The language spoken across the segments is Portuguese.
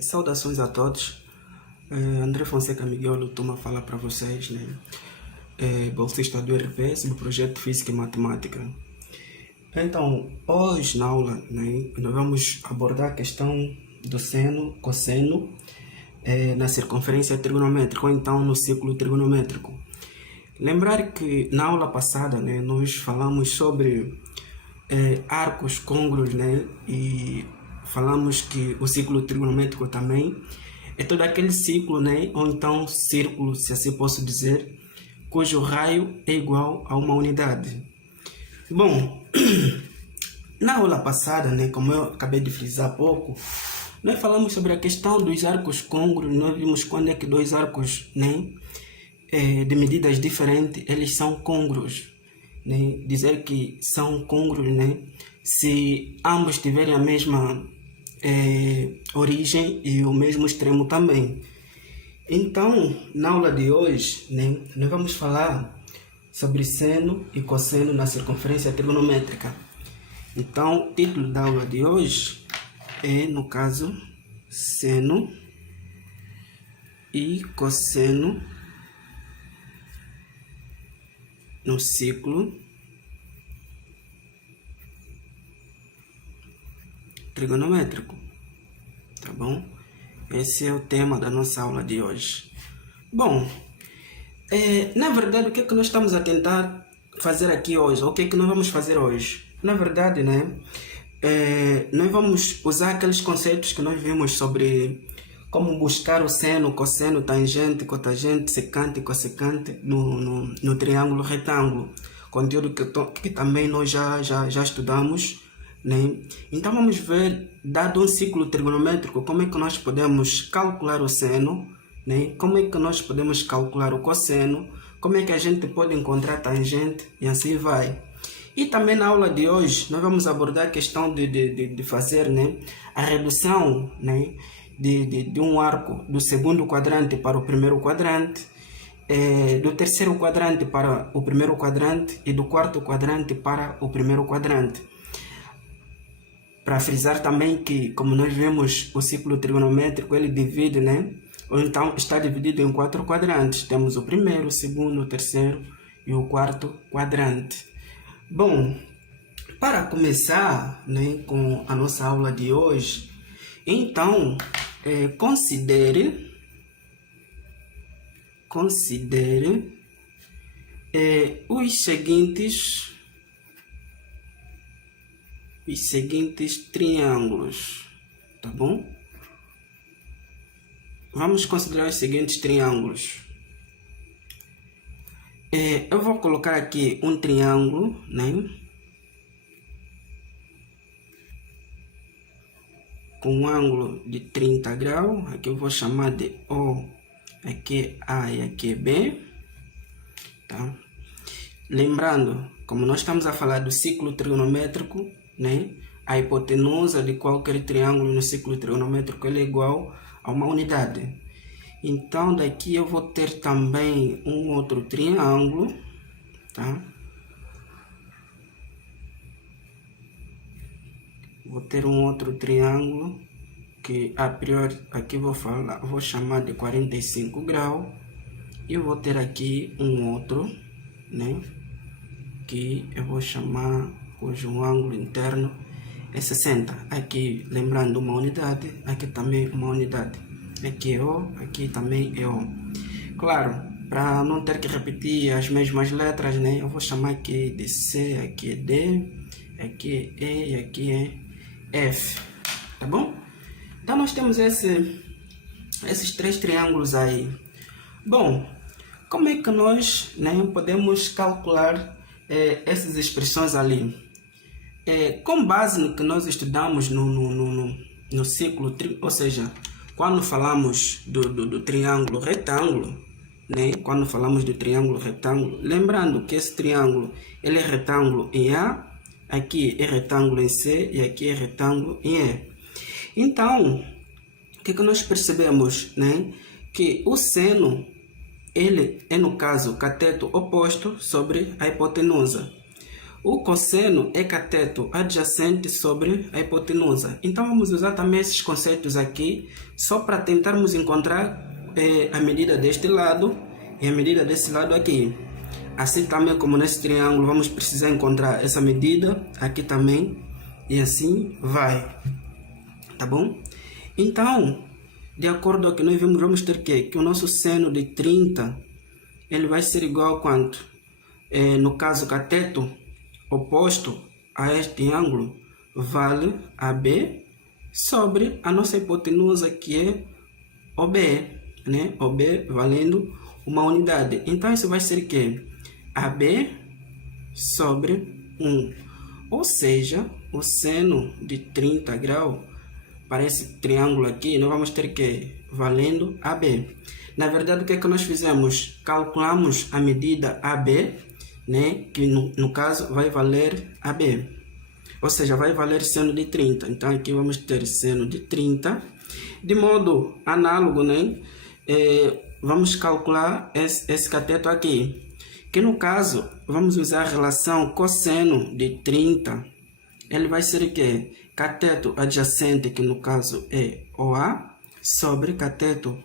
Saudações a todos. André Fonseca Miguel toma a falar para vocês, né? Bolsista do RPS do projeto Física e Matemática. Então, hoje na aula, né, nós vamos abordar a questão do seno, cosseno, na circunferência trigonométrica ou então no círculo trigonométrico. Lembrar que na aula passada, né, nós falamos sobre arcos côngruos, né, e falamos que o ciclo trigonométrico também é todo aquele ciclo, né, ou então círculo, se assim posso dizer, cujo raio é igual a uma unidade. Bom, na aula passada, né, como eu acabei de frisar há pouco, nós falamos sobre a questão dos arcos côngruos. Nós vimos quando é que dois arcos, né, de medidas diferentes, eles são côngruos. Né? Dizer que são côngruos, né, se ambos tiverem a mesma origem e o mesmo extremo também. Então, na aula de hoje, né, nós vamos falar sobre seno e cosseno na circunferência trigonométrica. Então, o título da aula de hoje é, no caso, seno e cosseno no ciclo trigonométrico, tá bom? Esse é o tema da nossa aula de hoje. Bom, na verdade, o que é que nós estamos a tentar fazer aqui hoje? Ou o que é que nós vamos fazer hoje? Na verdade, né, nós vamos usar aqueles conceitos que nós vimos sobre como buscar o seno, cosseno, tangente, cotangente, secante e cossecante no triângulo retângulo. Conteúdo que também nós já estudamos, né? Então vamos ver, dado um ciclo trigonométrico, como é que nós podemos calcular o seno, né? Como é que nós podemos calcular o cosseno, como é que a gente pode encontrar tangente e assim vai. E também na aula de hoje nós vamos abordar a questão de fazer, né, a redução, né, de um arco do segundo quadrante para o primeiro quadrante, do terceiro quadrante para o primeiro quadrante e do quarto quadrante para o primeiro quadrante. Para frisar também que, como nós vemos, o ciclo trigonométrico ele divide, né, ou então está dividido em 4 quadrantes. Temos o primeiro, o segundo, o terceiro e o quarto quadrante. Bom, para começar, né, com a nossa aula de hoje, então considere os seguintes triângulos, tá bom? Vamos considerar os seguintes triângulos. Eu vou colocar aqui um triângulo, né, com um ângulo de 30 graus. Aqui eu vou chamar de O, aqui é A e aqui é B, tá? Lembrando, como nós estamos a falar do ciclo trigonométrico, né, a hipotenusa de qualquer triângulo no ciclo trigonométrico ele é igual a uma unidade. Então daqui eu vou ter também um outro triângulo, tá? Vou ter um outro triângulo que a priori aqui vou chamar de 45 graus. E vou ter aqui um outro, né, que eu vou chamar, cujo ângulo interno é 60. Aqui, lembrando, uma unidade, aqui também uma unidade. Aqui é O, aqui também é O. Claro, para não ter que repetir as mesmas letras, né, eu vou chamar aqui de C, aqui é D, aqui é E e aqui é F, tá bom? Então nós temos esses 3 triângulos aí. Bom, como é que nós, né, podemos calcular essas expressões ali? Com base no que nós estudamos no ciclo, ou seja, quando falamos do triângulo retângulo, né, quando falamos do triângulo retângulo, lembrando que esse triângulo ele é retângulo em A, aqui é retângulo em C e aqui é retângulo em E. Então, o que nós percebemos, né, que o seno ele é, no caso, cateto oposto sobre a hipotenusa. O cosseno é cateto adjacente sobre a hipotenusa. Então vamos usar também esses conceitos aqui, só para tentarmos encontrar a medida deste lado e a medida desse lado aqui. Assim também como nesse triângulo, vamos precisar encontrar essa medida aqui também, e assim vai. Tá bom? Então, de acordo com o que nós vimos, vamos ter que o nosso seno de 30, ele vai ser igual a quanto? No caso, cateto oposto a este ângulo vale AB sobre a nossa hipotenusa, que é OB, né? OB valendo uma unidade. Então, isso vai ser que AB sobre 1. Ou seja, o seno de 30 graus para esse triângulo aqui, nós vamos ter que valendo AB. Na verdade, o que é que nós fizemos? Calculamos a medida AB, né? Que no caso vai valer AB. Ou seja, vai valer seno de 30. Então, aqui vamos ter seno de 30. De modo análogo, né? Vamos calcular esse cateto aqui. Que no caso, vamos usar a relação cosseno de 30. Ele vai ser o quê? Cateto adjacente, que no caso é OA, sobre cateto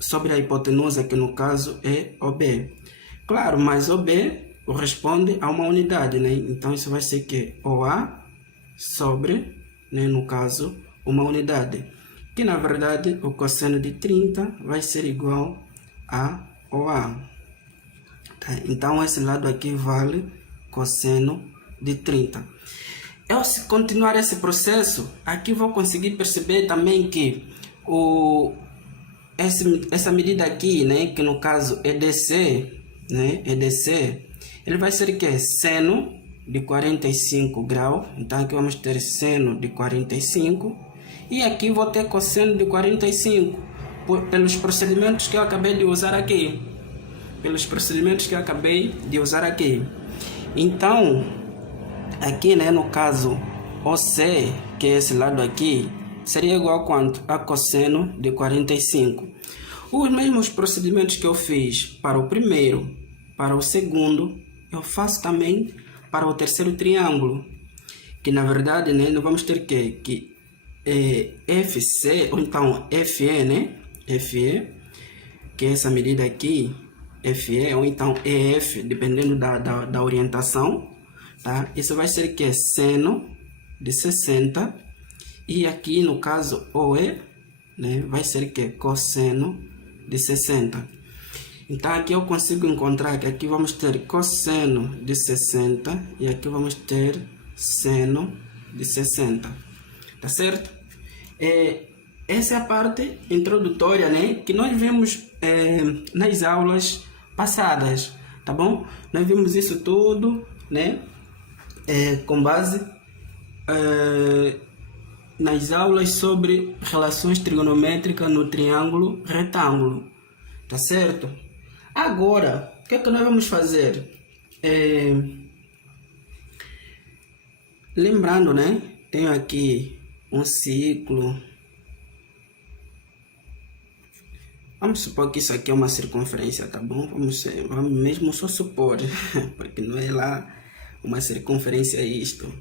sobre a hipotenusa, que no caso é OB. Claro, mas OB corresponde a uma unidade, né? Então isso vai ser que OA sobre, né, no caso, uma unidade. Que na verdade o cosseno de 30 vai ser igual a OA. Tá? Então esse lado aqui vale cosseno de 30. Eu, se continuar esse processo, aqui vou conseguir perceber também que essa medida aqui, né, que no caso é DC, né, é DC, ele vai ser que seno de 45 graus. Então aqui vamos ter seno de 45 e aqui vou ter cosseno de 45 pelos procedimentos que eu acabei de usar aqui. Então, aqui, né, no caso, OC, que é esse lado aqui, seria igual a quanto? A cosseno de 45. Os mesmos procedimentos que eu fiz para o primeiro, para o segundo, eu faço também para o terceiro triângulo. Que na verdade, né, nós vamos ter que FC, ou então FE, né? FE, que é essa medida aqui, FE, ou então EF, dependendo da orientação. Tá? Isso vai ser que é seno de 60 e aqui no caso OE, né, vai ser que é cosseno de 60. Então aqui eu consigo encontrar que aqui vamos ter cosseno de 60 e aqui vamos ter seno de 60. Tá certo? Essa é a parte introdutória, né, que nós vimos nas aulas passadas, tá bom? Nós vimos isso tudo, né? Com base nas aulas sobre relações trigonométricas no triângulo retângulo, tá certo? Agora, o que é que nós vamos fazer? Lembrando, né? Tenho aqui um ciclo. Vamos supor que isso aqui é uma circunferência, tá bom? Vamos mesmo só supor, porque não é lá uma circunferência isto.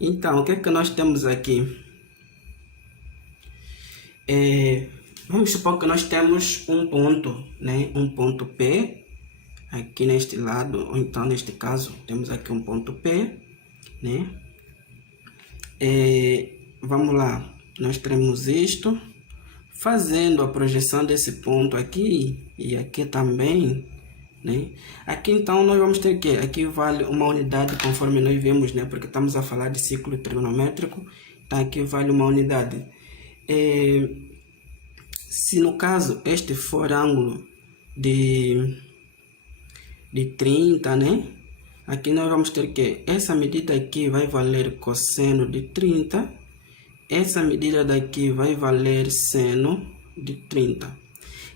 Então, o que é que nós temos aqui? Vamos supor que nós temos um ponto, né? Um ponto P, aqui neste lado, ou então neste caso, temos aqui um ponto P, né? Vamos lá, nós teremos isto, fazendo a projeção desse ponto aqui, e aqui também, né? Aqui então nós vamos ter que aqui vale uma unidade conforme nós vimos, né? Porque estamos a falar de ciclo trigonométrico, então aqui vale uma unidade. Se no caso este for ângulo de 30, né? Aqui nós vamos ter que essa medida aqui vai valer cosseno de 30, essa medida daqui vai valer seno de 30.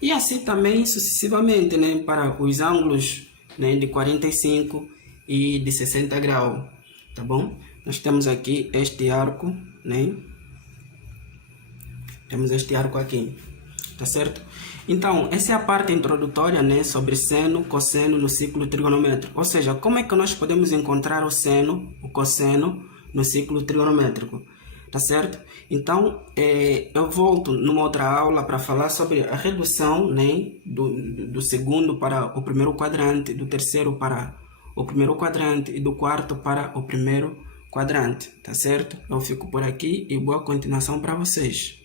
E assim também sucessivamente, né, para os ângulos, né, de 45 e de 60 graus, tá bom? Nós temos aqui este arco, né? Temos este arco aqui. tá certo? Então, essa é a parte introdutória, né, sobre seno, cosseno no ciclo trigonométrico. Ou seja, como é que nós podemos encontrar o seno, o cosseno no ciclo trigonométrico, tá certo? Então, eu volto numa outra aula para falar sobre a redução, né, do segundo para o primeiro quadrante, do terceiro para o primeiro quadrante e do quarto para o primeiro quadrante, tá certo? Eu fico por aqui e boa continuação para vocês.